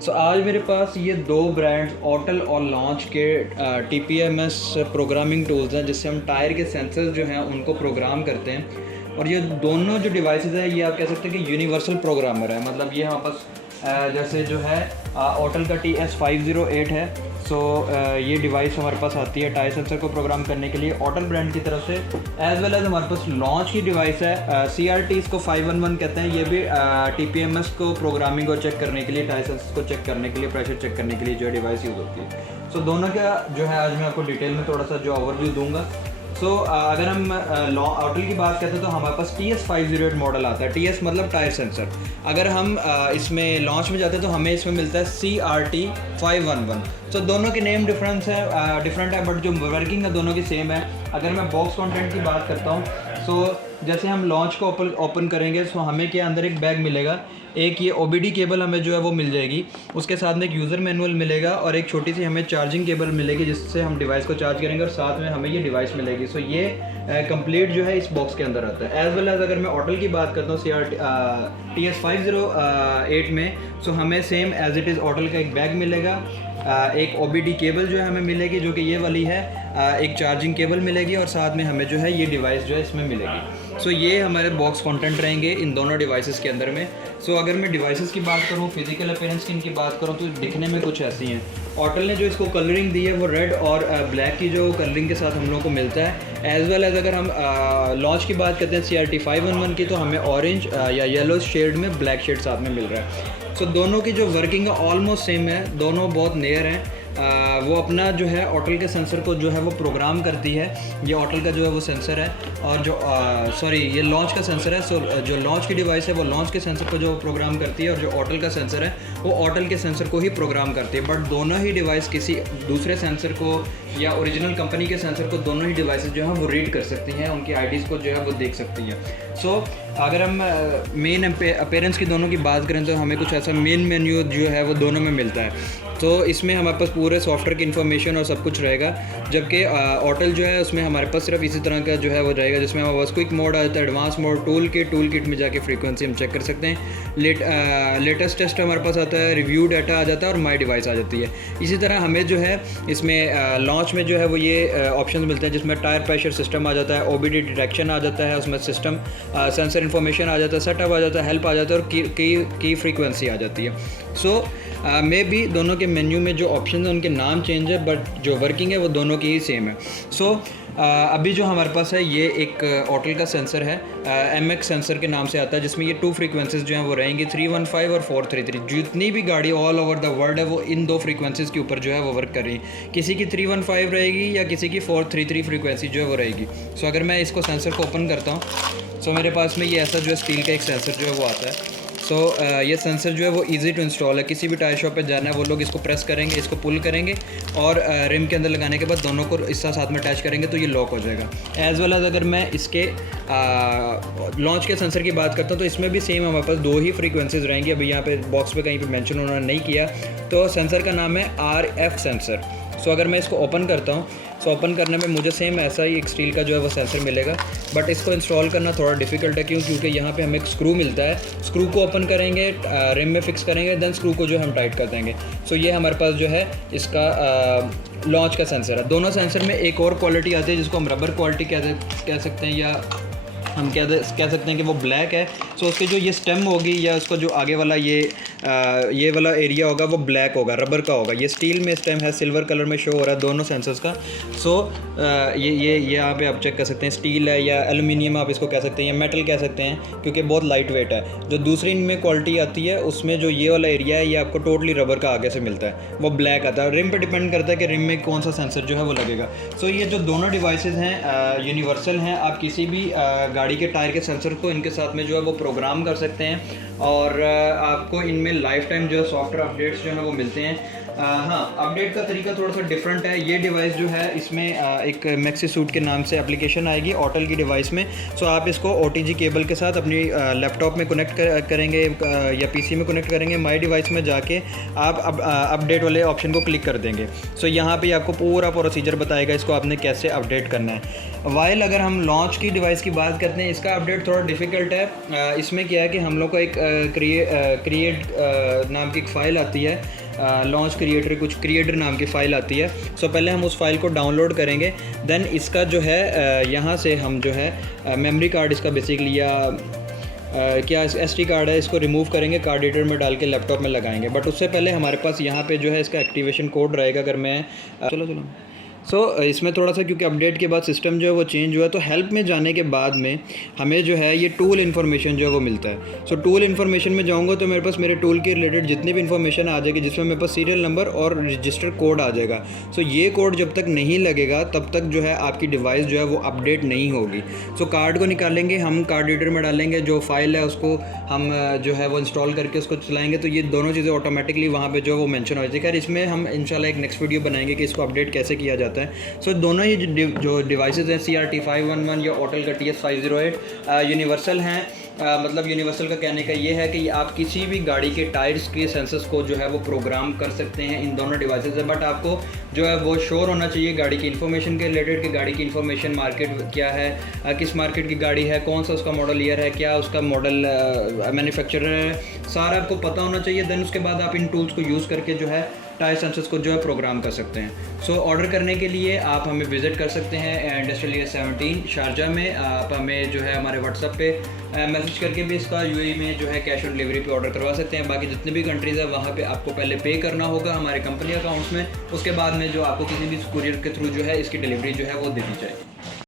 सो आज मेरे पास ये दो ब्रांड्स ऑटल और लॉन्च के TPMS प्रोग्रामिंग टूल्स हैं जिससे हम टायर के सेंसर्स जो हैं उनको प्रोग्राम करते हैं। और ये दोनों जो डिवाइसेस हैं ये आप कह सकते हैं कि यूनिवर्सल प्रोग्रामर है। मतलब ये हमारे पास जैसे जो है ऑटल का TS508 है। सो ये डिवाइस हमारे पास आती है टायर सेंसर को प्रोग्राम करने के लिए ऑटल ब्रांड की तरफ से। एज़ वेल एज़ हमारे पास लॉन्च की डिवाइस है CRT, इसको 511 कहते हैं। ये भी TPMS को प्रोग्रामिंग को चेक करने के लिए, टायर सेंसर को चेक करने के लिए, प्रेशर चेक करने के लिए जो डिवाइस यूज़ होती है। सो दोनों का जो है आज मैं आपको डिटेल में थोड़ा सा जो ओवरव्यू दूंगा। सो अगर हम ऑटल की बात करते हैं तो हमारे पास TS508 मॉडल आता है। TS मतलब टायर सेंसर। अगर हम इसमें लॉन्च में जाते हैं तो हमें इसमें मिलता है CRT 511। सो दोनों के नेम डिफरेंट है बट जो वर्किंग है दोनों की सेम है। अगर मैं बॉक्स कंटेंट की बात करता हूँ सो जैसे हम लॉन्च को ओपन करेंगे सो हमें के अंदर एक बैग मिलेगा। एक ये OBD केबल हमें जो है वो मिल जाएगी, उसके साथ में एक यूज़र मैनुअल मिलेगा और एक छोटी सी हमें चार्जिंग केबल मिलेगी जिससे हम डिवाइस को चार्ज करेंगे और साथ में हमें ये डिवाइस मिलेगी। सो ये कंप्लीट जो है इस बॉक्स के अंदर आता है। एज़ वेल एज़ अगर मैं ऑटल की बात करता हूँ TS508 में सो हमें सेम एज़ इट इज़ ऑटल का एक बैग मिलेगा, एक OBD केबल जो है हमें मिलेगी जो कि ये वाली है, एक चार्जिंग केबल मिलेगी और साथ में हमें जो है ये डिवाइस जो है इसमें मिलेगी। सो ये हमारे बॉक्स कंटेंट रहेंगे इन दोनों डिवाइसेस के अंदर में। सो अगर मैं डिवाइसेस की बात करूँ, फिजिकल अपीयरेंस की इनकी बात करूँ तो दिखने में कुछ ऐसी हैं। ऑटल ने जो इसको कलरिंग दी है वो रेड और ब्लैक की जो कलरिंग के साथ हम लोग को मिलता है। एज़ वेल एज़ अगर हम लॉन्च की बात करते हैं CRT 511 की तो हमें ऑरेंज या येलो शेड में ब्लैक शेड साथ में मिल रहा है। सो दोनों की जो वर्किंग है ऑलमोस्ट सेम है, दोनों बहुत नियर हैं। वो अपना जो है ऑटल के सेंसर को जो है वो प्रोग्राम करती है। ये ऑटल का जो है वो सेंसर है और जो ये लॉन्च का सेंसर है। सो जो लॉन्च की डिवाइस है वो लॉन्च के सेंसर को जो प्रोग्राम करती है और जो ऑटल का सेंसर है वो ऑटल के सेंसर को ही प्रोग्राम करती है। बट दोनों ही डिवाइस किसी दूसरे सेंसर को या ओरिजिनल कंपनी के सेंसर को दोनों ही डिवाइसेस जो है वो रीड कर सकती हैं, उनकी IDs को जो है वो देख सकती हैं। सो अगर हम मेन अपीयरेंस की दोनों की बात करें तो हमें कुछ ऐसा मेन मेन्यू जो है वो दोनों में मिलता है। तो इसमें हमारे पास पूरे सॉफ्टवेयर की इन्फॉर्मेशन और सब कुछ रहेगा, जबकि ऑटल जो है उसमें हमारे पास सिर्फ इसी तरह का जो है वो रहेगा जिसमें हमारे पास क्विक मोड आ जाता है, एडवांस मोड, टूल किट में जाके फ्रीक्वेंसी हम चेक कर सकते हैं। लेटेस्ट टेस्ट हमारे पास आता है, रिव्यू डाटा आ जाता है और माई डिवाइस आ जाती है। इसी तरह हमें जो है इसमें लॉन्च में जो है वो ये ऑप्शन मिलते हैं जिसमें टायर प्रेशर सिस्टम आ जाता है, OBD डिटेक्शन आ जाता है, उसमें सिस्टम सेंसर इन्फॉर्मेशन आ जाता है, सेटअप आ जाता है, हेल्प आ जाता है और की फ्रीक्वेंसी आ जाती है। सो मे भी दोनों के मेन्यू में जो ऑप्शन है उनके नाम चेंज है बट जो वर्किंग है वो दोनों की ही सेम है। सो अभी जो हमारे पास है ये एक ऑटल का सेंसर है, MX सेंसर के नाम से आता है, जिसमें ये 2 फ्रीक्वेंसीज जो हैं वो रहेंगी 315 और 433। जितनी भी गाड़ी ऑल ओवर द वर्ल्ड है वो इन 2 फ्रीक्वेंसीज़ के ऊपर जो है वो वर्क कर रही है। किसी की 315 रहेगी या किसी की 433 फ्रीक्वेंसी जो है वो रहेगी। सो अगर मैं इसको सेंसर को ओपन करता हूँ सो मेरे पास में ये ऐसा जो है स्टील का एक सेंसर जो है वो आता है। सो ये सेंसर जो है वो इजी टू इंस्टॉल है। किसी भी टायर शॉप पे जाना है वो लोग इसको प्रेस करेंगे, इसको पुल करेंगे और रिम के अंदर लगाने के बाद दोनों को इसका साथ में अटैच करेंगे तो ये लॉक हो जाएगा। एज़ वेल एज़ अगर मैं इसके लॉन्च के सेंसर की बात करता हूँ तो इसमें भी सेम हमारे पास 2 ही फ्रीक्वेंसीज रहेंगी। अभी यहाँ पे बॉक्स पे कहीं पे मेंशन उन्होंने नहीं किया। तो सेंसर का नाम है RF सेंसर। सो अगर मैं इसको ओपन करता हूँ सो ओपन करने में मुझे सेम ऐसा ही एक स्टील का जो है वो सेंसर मिलेगा, बट इसको इंस्टॉल करना थोड़ा डिफिकल्ट है। क्योंकि यहाँ पे हमें एक स्क्रू मिलता है, स्क्रू को ओपन करेंगे, रिम में फिक्स करेंगे, देन स्क्रू को जो हम टाइट कर देंगे। सो ये हमारे पास जो है इसका लॉन्च का सेंसर है। दोनों सेंसर में एक और क्वालिटी आती है जिसको हम रबर क्वालिटी कह सकते हैं या हम कह सकते हैं कि वो ब्लैक है। सो उसके जो ये स्टेम होगी या उसका जो आगे वाला ये वाला एरिया होगा वो ब्लैक होगा, रबर का होगा। ये स्टील में स्टेम है, सिल्वर कलर में शो हो रहा है दोनों सेंसर्स का। सो ये यहाँ पे आप चेक कर सकते हैं, स्टील है या एलुमिनियम आप इसको कह सकते हैं या मेटल कह सकते हैं क्योंकि बहुत लाइट वेट है। जो दूसरी इनमें क्वालिटी आती है उसमें जो ये वाला एरिया है ये आपको टोटली रबर का आगे से मिलता है, वो ब्लैक आता है। रिम पे डिपेंड करता है कि रिम में कौन सा सेंसर जो है वो लगेगा। सो ये जो दोनों डिवाइसेस हैं यूनिवर्सल हैं। आप किसी भी गाड़ी के टायर के सेंसर को इनके साथ में जो है वो प्रोग्राम कर सकते हैं और आपको इनमें लाइफ टाइम जो है सॉफ्टवेयर अपडेट्स जो है वो मिलते हैं। हाँ, अपडेट का तरीका थोड़ा सा डिफरेंट है। ये डिवाइस जो है इसमें एक मैक्सी सूट के नाम से एप्लीकेशन आएगी ऑटल की डिवाइस में। सो आप इसको OTG केबल के साथ अपनी लैपटॉप में कनेक्ट करेंगे या PC में कनेक्ट करेंगे। माई डिवाइस में जाके आप अपडेट वाले ऑप्शन को क्लिक कर देंगे। सो यहाँ पे आपको पूरा प्रोसीजर बताएगा इसको आपने कैसे अपडेट करना है। वाइल अगर हम लॉन्च की डिवाइस की बात करते हैं, इसका अपडेट थोड़ा डिफिकल्ट है। इसमें क्या है कि हम लोग को एक क्रिएट नाम की एक फ़ाइल आती है, लॉन्च क्रिएटर कुछ क्रिएटर नाम की फ़ाइल आती है। सो पहले हम उस फाइल को डाउनलोड करेंगे, देन इसका जो है यहाँ से हम जो है मेमोरी कार्ड इसका बेसिकली या क्या SD कार्ड है, इसको रिमूव करेंगे, कार्ड रीडर में डाल के लैपटॉप में लगाएंगे। बट उससे पहले हमारे पास यहाँ पे जो है इसका एक्टिवेशन कोड रहेगा। अगर मैं चलो इसमें थोड़ा सा क्योंकि अपडेट के बाद सिस्टम जो है वो चेंज हुआ है, तो हेल्प में जाने के बाद में हमें जो है ये टूल इन्फॉर्मेशन जो है वो मिलता है। सो टूल इन्फॉर्मेशन में जाऊँगा तो मेरे पास मेरे टूल के रिलेटेड जितनी भी इन्फॉर्मेशन आ जाएगी, जिसमें मेरे पास सीरियल नंबर और रजिस्टर कोड आ जाएगा। सो ये कोड जब तक नहीं लगेगा तब तक जो है आपकी डिवाइस जो है वो अपडेट नहीं होगी। सो कार्ड को निकालेंगे, हम कार्ड रीडर में डालेंगे, जो फाइल है उसको हम जो है वो इंस्टॉल करके उसको चलाएँगे, तो ये दोनों चीज़ें ऑटोमेटिकली वहाँ पर जो है वो मेंशन हो जाएगी। खैर इसमें हम इंशाल्लाह एक नेक्स्ट वीडियो बनाएंगे कि इसको अपडेट कैसे किया जाता है। सो दोनों ही जो डिवाइसेस हैं CRT511 या ऑटल का TS508 यूनिवर्सल हैं। मतलब यूनिवर्सल का कहने का ये है कि आप किसी भी गाड़ी के टायर्स के सेंसर्स को जो है वो प्रोग्राम कर सकते हैं इन दोनों डिवाइसेस से। बट आपको जो है वो श्योर होना चाहिए गाड़ी की इन्फॉर्मेशन के रिलेटेड कि गाड़ी की इन्फॉर्मेशन मार्केट क्या है, किस मार्केट की गाड़ी है, कौन सा उसका मॉडल ईयर है, क्या उसका मॉडल मैन्युफैक्चरर है, सारा आपको पता होना चाहिए। देन उसके बाद आप इन टूल्स को यूज़ करके जो है टायर सेंसर्स को जो है प्रोग्राम कर सकते हैं। सो ऑर्डर करने के लिए आप हमें विज़िट कर सकते हैं इंडस्ट्रियल एरिया 17 शारजा में। आप हमें जो है हमारे व्हाट्सएप पे मैसेज करके भी इसका UAE में जो है कैश ऑन डिलीवरी पे ऑर्डर करवा सकते हैं। बाकी जितने भी कंट्रीज़ है वहाँ पे आपको पहले पे करना होगा हमारे कंपनी अकाउंट्स में, उसके बाद में जो आपको किसी भी कुरियर के थ्रू जो है इसकी डिलीवरी जो है वो दे दी जाएगी।